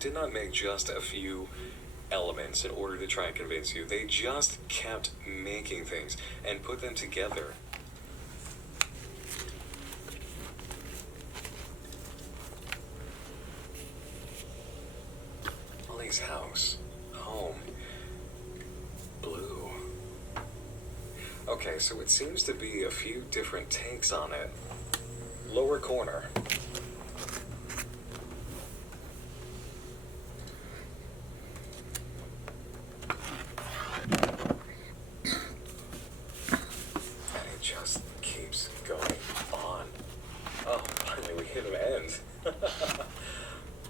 did not make just a few elements in order to try and convince you. They just kept making things and put them together. Ollie's house. Home. Blue. Okay, so it seems to be a few different takes on it. Lower corner.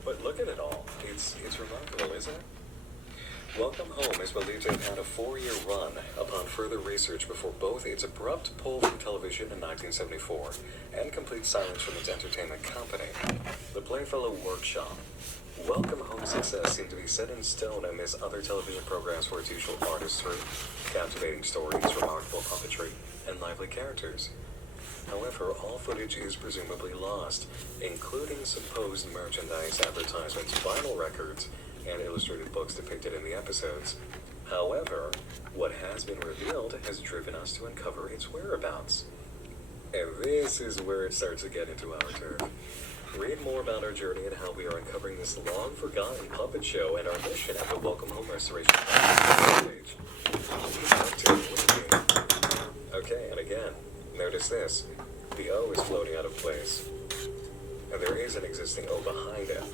But look at it all. It's remarkable, isn't it? Welcome Home is believed to have had a 4-year run upon further research before both its abrupt pull from television in 1974 and complete silence from its entertainment company, the Playfellow Workshop. Welcome Home's success seemed to be set in stone amidst other television programs for its usual artistry, captivating stories, remarkable puppetry, and lively characters. However, all footage is presumably lost, including supposed merchandise, advertisements, vinyl records, and illustrated books depicted in the episodes. However, what has been revealed has driven us to uncover its whereabouts. And this is where it starts to get into our turf. Read more about our journey and how we are uncovering this long-forgotten puppet show and our mission at the Welcome Home Restoration page. Okay, and again, notice this. The O is floating out of place. And there is an existing O behind it.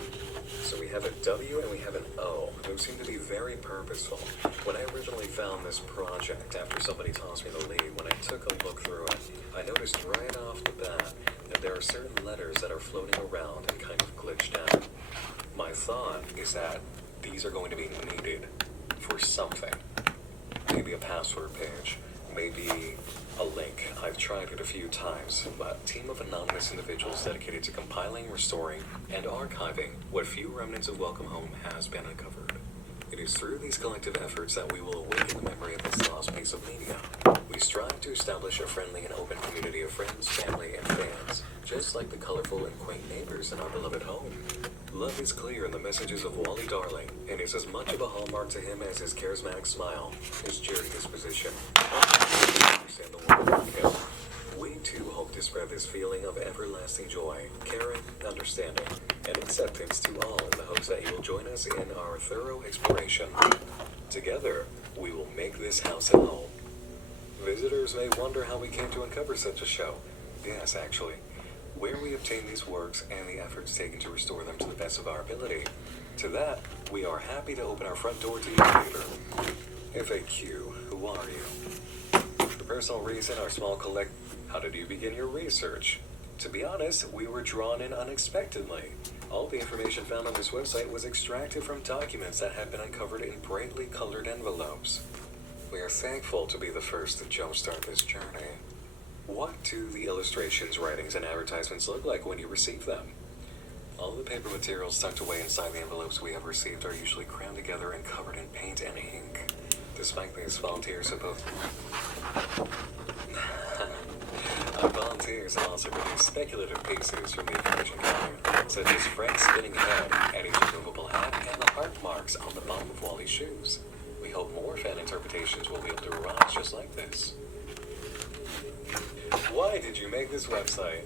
So we have a W and we have an O. Those seem to be very purposeful. When I originally found this project, after somebody tossed me the lead, when I took a look through it, I noticed right off the bat that there are certain letters that are floating around and kind of glitched out. My thought is that these are going to be needed for something. Maybe a password page. Maybe a link. I've tried it a few times, but a team of anonymous individuals dedicated to compiling, restoring, and archiving what few remnants of Welcome Home has been uncovered. It is through these collective efforts that we will awaken the memory of this lost piece of media. We strive to establish a friendly and open community of friends, family, and fans, just like the colorful and quaint neighbors in our beloved home. Love is clear in the messages of Wally Darling, and is as much of a hallmark to him as his charismatic smile, his cheery disposition. Understand the word kill. We too hope to spread this feeling of everlasting joy, caring, understanding, and acceptance to all in the hopes that you will join us in our thorough exploration. Together, we will make this house a home. Visitors may wonder how we came to uncover such a show. Yes, actually. Where we obtain these works and the efforts taken to restore them to the best of our ability. To that, we are happy to open our front door to you later. FAQ, who are you? For personal reason, our small collect... How did you begin your research? To be honest, we were drawn in unexpectedly. All the information found on this website was extracted from documents that had been uncovered in brightly colored envelopes. We are thankful to be the first to jumpstart this journey. What do the illustrations, writings, and advertisements look like when you receive them? All the paper materials tucked away inside the envelopes we have received are usually crammed together and covered in paint and ink. Despite this, volunteers have also produced speculative pieces from the information gathered, such as Fred's spinning head, Eddie's removable hat, and the heart marks on the bottom of Wally's shoes. We hope more fan interpretations will be able to arise just like this. Why did you make this website?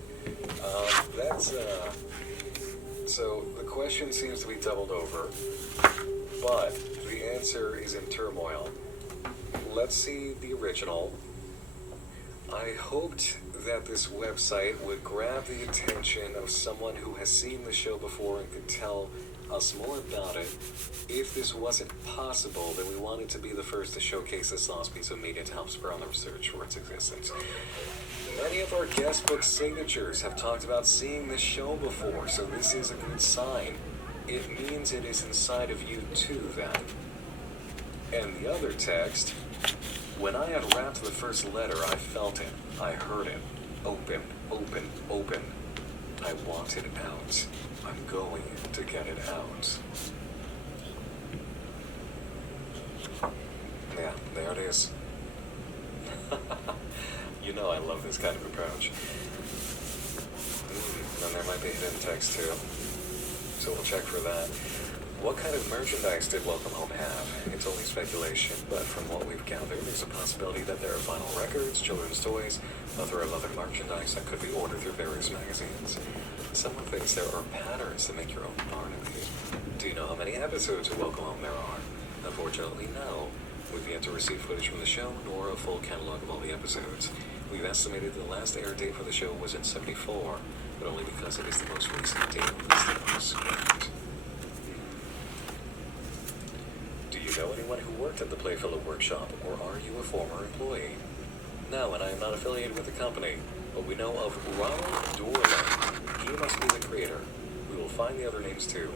So the question seems to be doubled over, but the answer is in turmoil. Let's see the original. I hoped that this website would grab the attention of someone who has seen the show before and could tell us more about it. If this wasn't possible, then we wanted to be the first to showcase this lost piece of media to help spur on the research for its existence. Many of our guest book signatures have talked about seeing this show before, so this is a good sign. It means it is inside of you too, then. And the other text, when I had wrapped the first letter, I felt it. I heard it. Open, open, open. I want it out. I'm going to get it out. Yeah, there it is. You know I love this kind of approach. And there might be hidden text too. So we'll check for that. What kind of merchandise did Welcome Home have? It's only speculation, but from what we've gathered, there's a possibility that there are vinyl records, children's toys, plethora of other merchandise that could be ordered through various magazines. Someone thinks there are patterns to make your own Barnaby. Do you know how many episodes of Welcome Home there are? Unfortunately, no. We've yet to receive footage from the show, nor a full catalog of all the episodes. We've estimated the last air date for the show was in '74, but only because it is the most recent date listed on the script. Do you know anyone who worked at the Playfellow Workshop, or are you a former employee? No, and I am not affiliated with the company, but we know of Ronald Dorland. He must be the creator. We will find the other names too.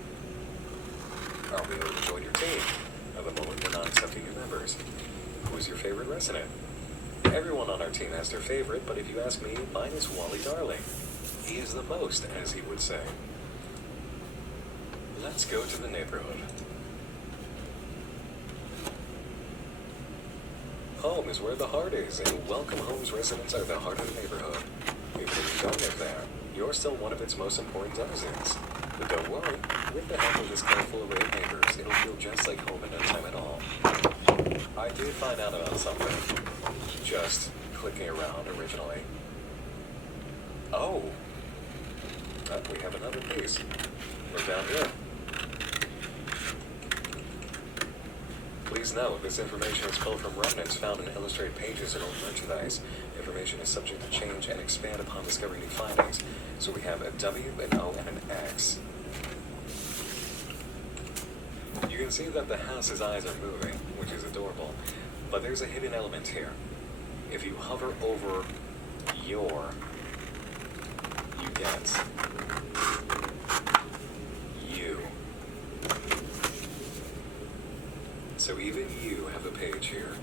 Are we able to join your team? At the moment, we're not accepting new members. Who is your favorite resident? Everyone on our team has their favorite, but if you ask me, mine is Wally Darling. He is the most, as he would say. Let's go to the neighborhood. Home is where the heart is, and Welcome Home's residents are the heart of the neighborhood. Even if you don't live there, you're still one of its most important denizens. But don't worry, with the help of this colorful array of neighbors, it'll feel just like home in no time at all. I did find out about something. Just clicking around originally. Oh! We have another piece. We're down here. Please note, this information is pulled from remnants found in illustrated pages and old merchandise. Information is subject to change and expand upon discovering new findings. So we have a W, an O, and an X. You can see that the house's eyes are moving, which is adorable. But there's a hidden element here. If you hover over your, you get you. So even you have a page here.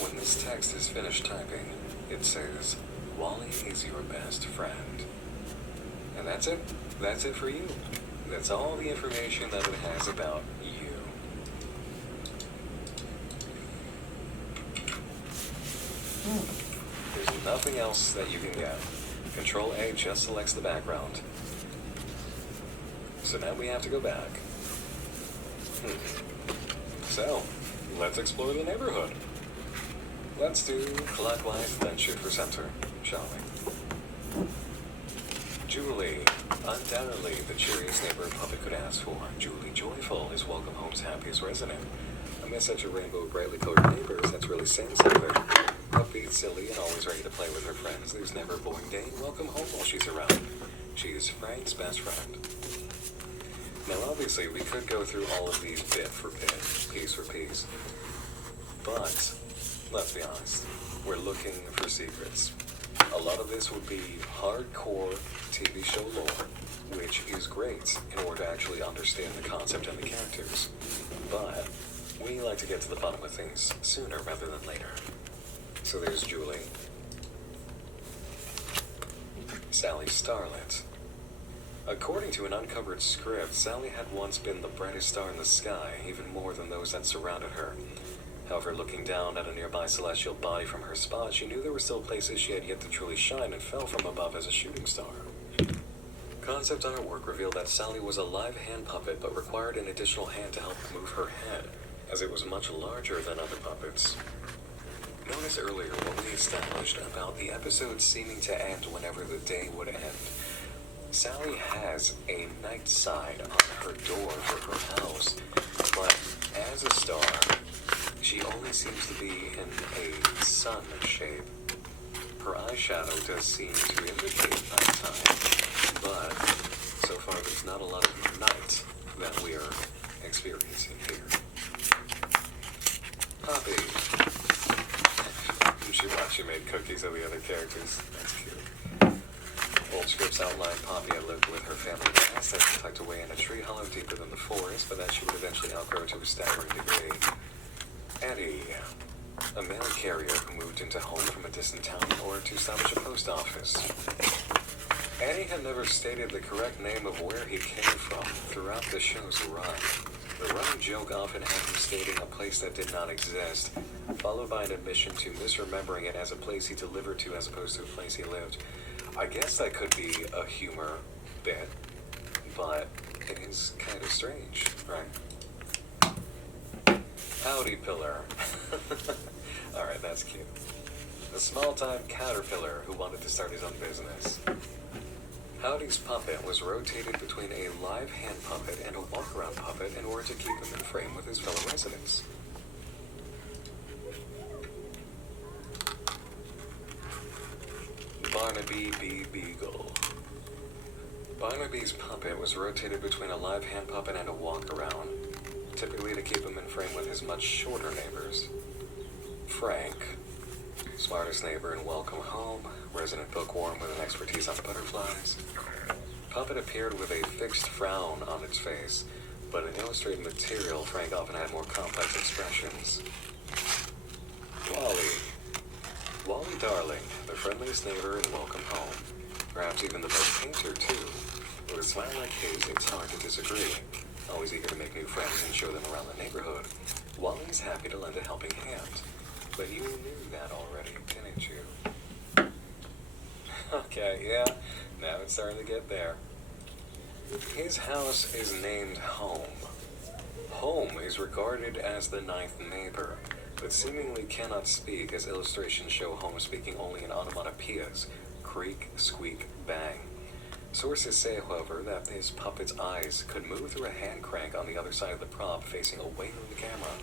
When this text is finished typing, it says, Wally is your best friend. And that's it. That's it for you. That's all the information that it has about you. There's nothing else that you can get. Control A just selects the background. So now we have to go back. So, let's explore the neighborhood. Let's do clockwise, then shoot for center, shall we? Julie, undoubtedly the cheeriest neighbor a puppet could ask for. Julie Joyful is Welcome Home's happiest resident. Amidst such a rainbow of brightly colored neighbors, that's really saying something. Upbeat, silly, and always ready to play with her friends, there's never a boring day in Welcome Home while she's around. She is Frank's best friend. Now obviously we could go through all of these bit for bit, piece for piece. But, let's be honest, we're looking for secrets. A lot of this would be hardcore TV show lore, which is great in order to actually understand the concept and the characters. But we like to get to the bottom of things sooner rather than later. So there's Julie. Sally Starlet. According to an uncovered script, Sally had once been the brightest star in the sky, even more than those that surrounded her. However, looking down at a nearby celestial body from her spot, she knew there were still places she had yet to truly shine and fell from above as a shooting star. Concept artwork revealed that Sally was a live hand puppet, but required an additional hand to help move her head, as it was much larger than other puppets. Notice earlier what we established about the episode seeming to end whenever the day would end. Sally has a night side on her door for her house, but as a star, she only seems to be in a sun shape. Her eyeshadow does seem to indicate nighttime, but so far there's not a lot of night that we are experiencing here. Poppy. She made cookies of the other characters. That's cute. Old scripts outlined Poppy had lived with her family past, that she tucked away in a tree hollow deeper than the forest, but that she would eventually outgrow to a staggering degree. Eddie, a mail carrier who moved into home from a distant town in order to establish a post office. Eddie had never stated the correct name of where he came from throughout the show's run. The running joke often had him stating a place that did not exist, followed by an admission to misremembering it as a place he delivered to as opposed to a place he lived. I guess that could be a humor bit, but it is kind of strange, right? Howdy Pillar. Alright, that's cute. A small-time caterpillar who wanted to start his own business. Howdy's puppet was rotated between a live hand puppet and a walk-around puppet in order to keep him in frame with his fellow residents. Barnaby B. Beagle. Barnaby's puppet was rotated between a live hand puppet and a walk-around, typically to keep him in frame with his much shorter neighbors. Frank, smartest neighbor in Welcome Home, resident bookworm with an expertise on butterflies. Puppet appeared with a fixed frown on its face, but in illustrated material, Frank often had more complex expressions. Wally. Wally Darling, the friendliest neighbor in Welcome Home. Perhaps even the best painter, too. With a smile like his, it's hard to disagree. Always eager to make new friends and show them around the neighborhood. Wally's happy to lend a helping hand. But you knew that already, didn't you? Okay, yeah, now it's starting to get there. His house is named Home. Home is regarded as the ninth neighbor, but seemingly cannot speak, as illustrations show Home speaking only in onomatopoeias: creak, squeak, bang. Sources say, however, that his puppet's eyes could move through a hand crank on the other side of the prop facing away from the camera.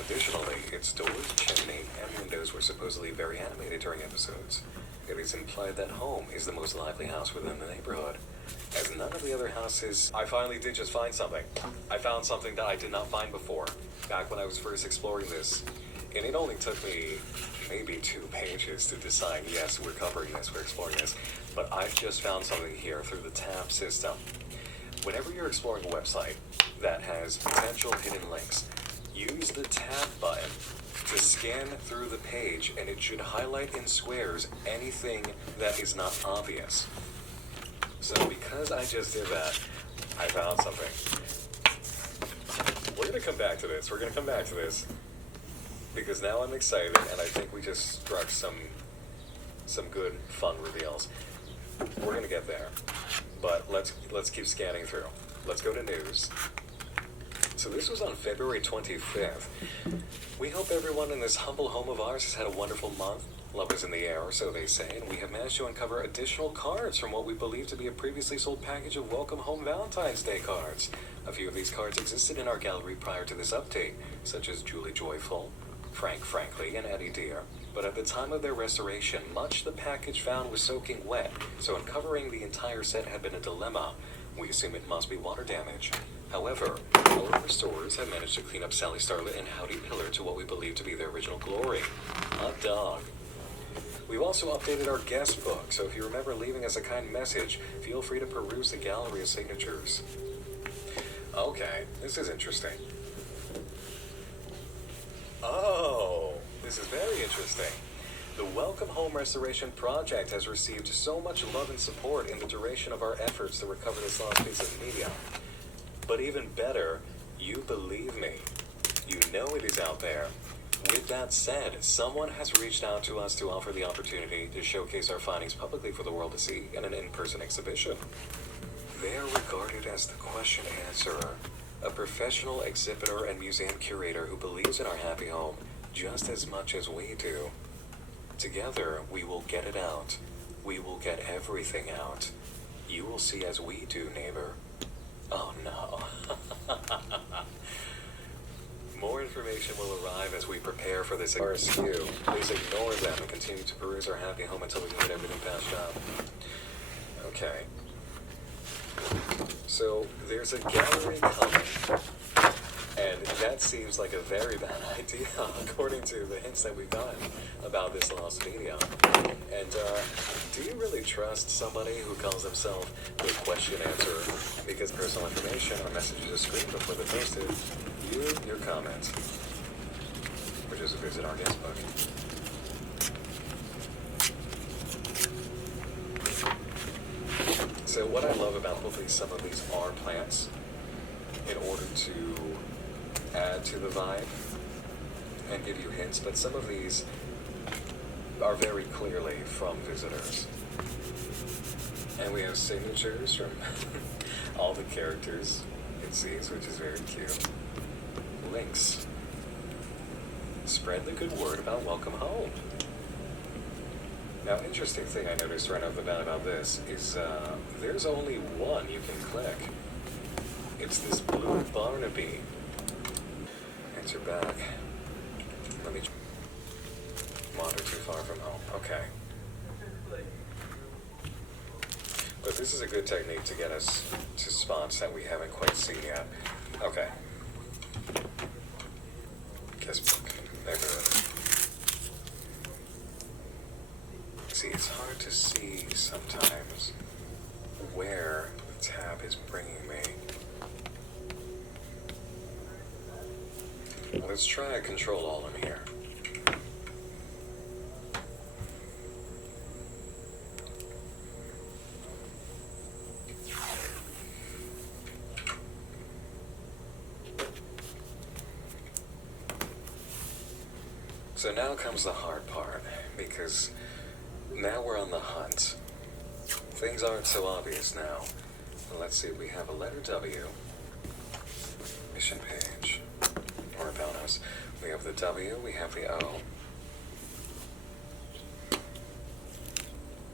Additionally, its doors, chimney, and windows were supposedly very animated during episodes. It is implied that Home is the most lively house within the neighborhood, as none of the other houses... I finally did just find something. I found something that I did not find before, back when I was first exploring this. And it only took me maybe 2 pages to decide, yes, we're covering this, we're exploring this. But I've just found something here through the tab system. Whenever you're exploring a website that has potential hidden links, use the tab button to scan through the page, and it should highlight in squares anything that is not obvious. So because I just did that, I found something. We're going to come back to this. We're going to come back to this. Because now I'm excited, and I think we just struck some good, fun reveals. We're going to get there. But let's keep scanning through. Let's go to news. So this was on February 25th. We hope everyone in this humble home of ours has had a wonderful month. Love is in the air, so they say, and we have managed to uncover additional cards from what we believe to be a previously sold package of Welcome Home Valentine's Day cards. A few of these cards existed in our gallery prior to this update, such as Julie Joyful, Frank Frankly, and Eddie Deere. But at the time of their restoration, much the package found was soaking wet, so uncovering the entire set had been a dilemma. We assume it must be water damage. However, our restorers have managed to clean up Sally Starlet and Howdy Pillar to what we believe to be their original glory. Hot dog. We've also updated our guest book, so if you remember leaving us a kind message, feel free to peruse the gallery of signatures. Okay, this is interesting. Oh, this is very interesting. The Welcome Home Restoration Project has received so much love and support in the duration of our efforts to recover this lost piece of media. But even better, you believe me. You know it is out there. With that said, someone has reached out to us to offer the opportunity to showcase our findings publicly for the world to see in an in-person exhibition. They are regarded as the question answerer, a professional exhibitor and museum curator who believes in our happy home just as much as we do. Together, we will get it out. We will get everything out. You will see as we do, neighbor. Oh no. More information will arrive as we prepare for this RSU. Please ignore them and continue to peruse our happy home until we can get everything patched up. Okay. So, there's a gallery coming. And that seems like a very bad idea, according to the hints that we've gotten about this lost media. And do you really trust somebody who calls themselves the question answerer? Because personal information or messages are screened before they're posted. Your comments. Or just visit our guest book. So what I love about hopefully some of these are plants in order to add to the vibe. and give you hints, but some of these are very clearly from visitors. And we have signatures from all the characters it sees, which is very cute. Links. Spread the good word about welcome home. Now, interesting thing I noticed right off the bat about this is there's only one you can click. It's this blue Barnaby. Answer back. Let me wander too far from home. Okay. But this is a good technique to get us to spots that we haven't quite seen yet. Okay. Sketchbook. See, it's hard to see sometimes where the tab is bringing me. Let's try Control All in here. So now comes the hard part, because now we're on the hunt. Things aren't so obvious now. Let's see, we have a letter W. Mission page. Or about us. We have the W, we have the O.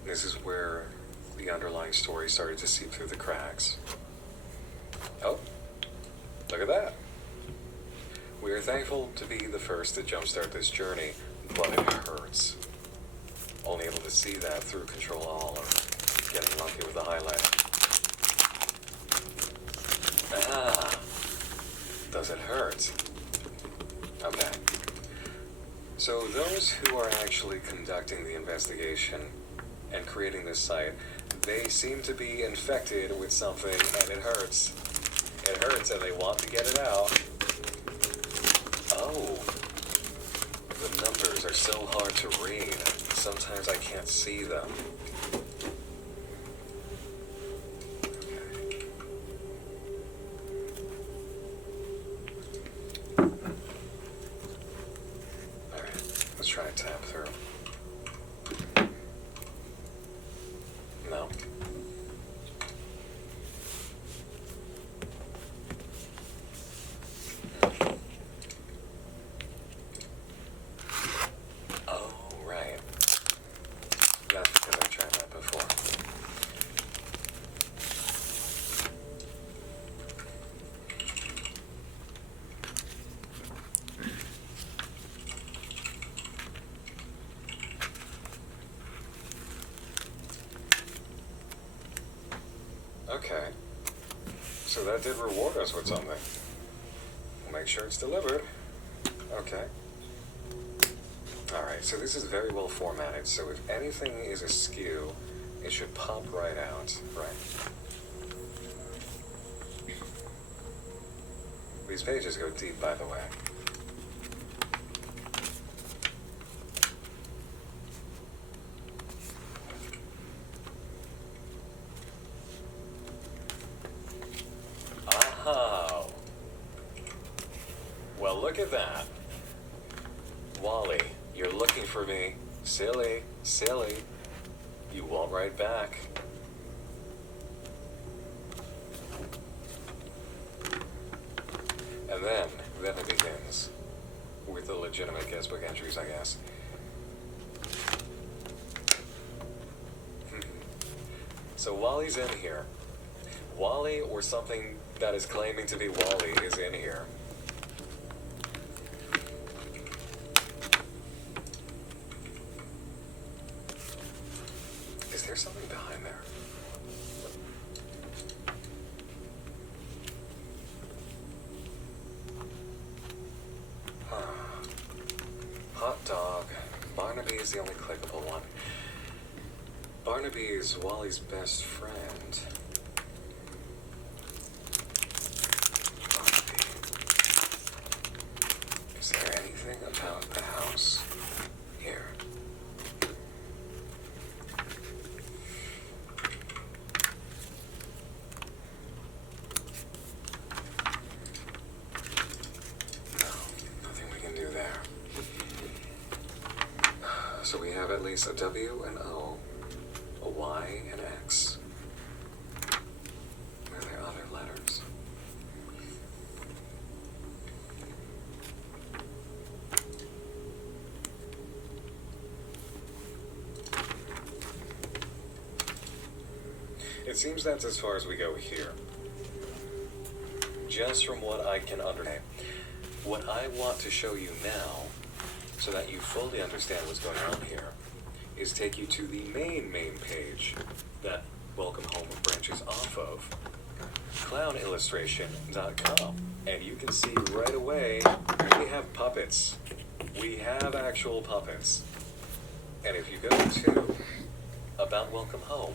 This is where the underlying story started to seep through the cracks. Oh, look at that. We are thankful to be the first to jumpstart this journey, but it hurts. Only able to see that through Control All or getting lucky with the highlighter. Ah, does it hurt? Okay. So those who are actually conducting the investigation and creating this site, they seem to be infected with something and it hurts. It hurts and they want to get it out. Oh, the numbers are so hard to read. Sometimes I can't see them. Alright, let's try to tap through. No. Okay, so that did reward us with something. We'll make sure it's delivered. Okay. Alright, so this is very well formatted, so if anything is askew, it should pop right out, right? These pages go deep, by the way. Oh. Well, look at that. Wally, you're looking for me. Silly, silly. You won't write back. And then it begins. With the legitimate guestbook entries, I guess. So Wally's in here. Wally, or something that is claiming to be Wally, is in here. Is there something behind there? Hot dog. Barnaby is the only clickable one. Barnaby is Wally's best friend. Barnaby. Is there anything about the house here? No, nothing we can do there. So we have at least a W and O, a Y and X. Are there other letters? It seems that's as far as we go here. Just from what I can understand. What I want to show you now, so that you fully understand what's going on here, is take you to the main page that Welcome Home branches off of, clownillustration.com. And you can see right away, we have puppets. We have actual puppets. And if you go to About Welcome Home,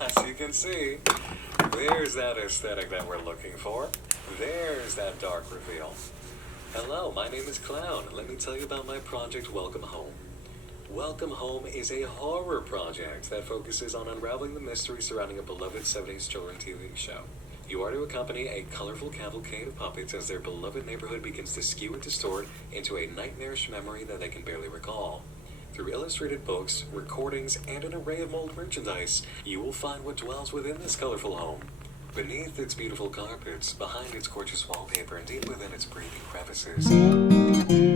as you can see, there's that aesthetic that we're looking for. There's that dark reveal. Hello, my name is Clown. Let me tell you about my project, Welcome Home. Welcome Home is a horror project that focuses on unraveling the mystery surrounding a beloved 70s children's TV show. You are to accompany a colorful cavalcade of puppets as their beloved neighborhood begins to skew and distort into a nightmarish memory that they can barely recall. Through illustrated books, recordings, and an array of mold merchandise, you will find what dwells within this colorful home. Beneath its beautiful carpets, behind its gorgeous wallpaper, and deep within its breathing crevices.